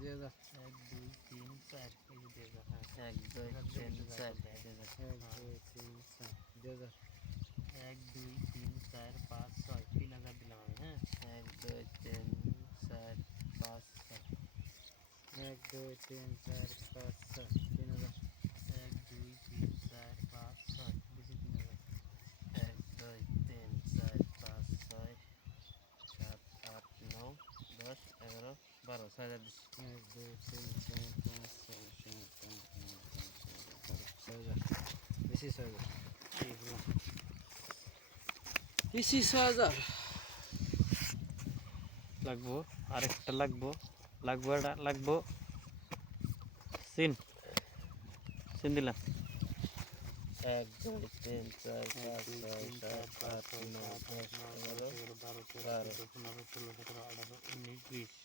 2000 1 2 3 4 এই যে 2000 হ্যাঁ 1 2 3 4 1 2 3 4 2000 1 2 3 4 5 6 3000 দিলাম আমি হ্যাঁ 1 2 3 4 5 6 1 2 3 4 5 6 3000 1 2 3 4 5 6 দিছি 3000 1 2 3 4 5 6 7 8 9 10 11 12 6000 দিচ্ছি 1 2 3 4 5 6 7 8 9 10 11 12 6000 বেশি 6000 এই হলো বেশি 6000 লাগবো আরেকটা লাগবো এটা লাগবো সিন সিন দিলাম 1 2 3 4 5 2 6 3 4 7 5 8 6 9 7 8 10 9 10 11 11 12 13 12 14 15 16 17 18 19 20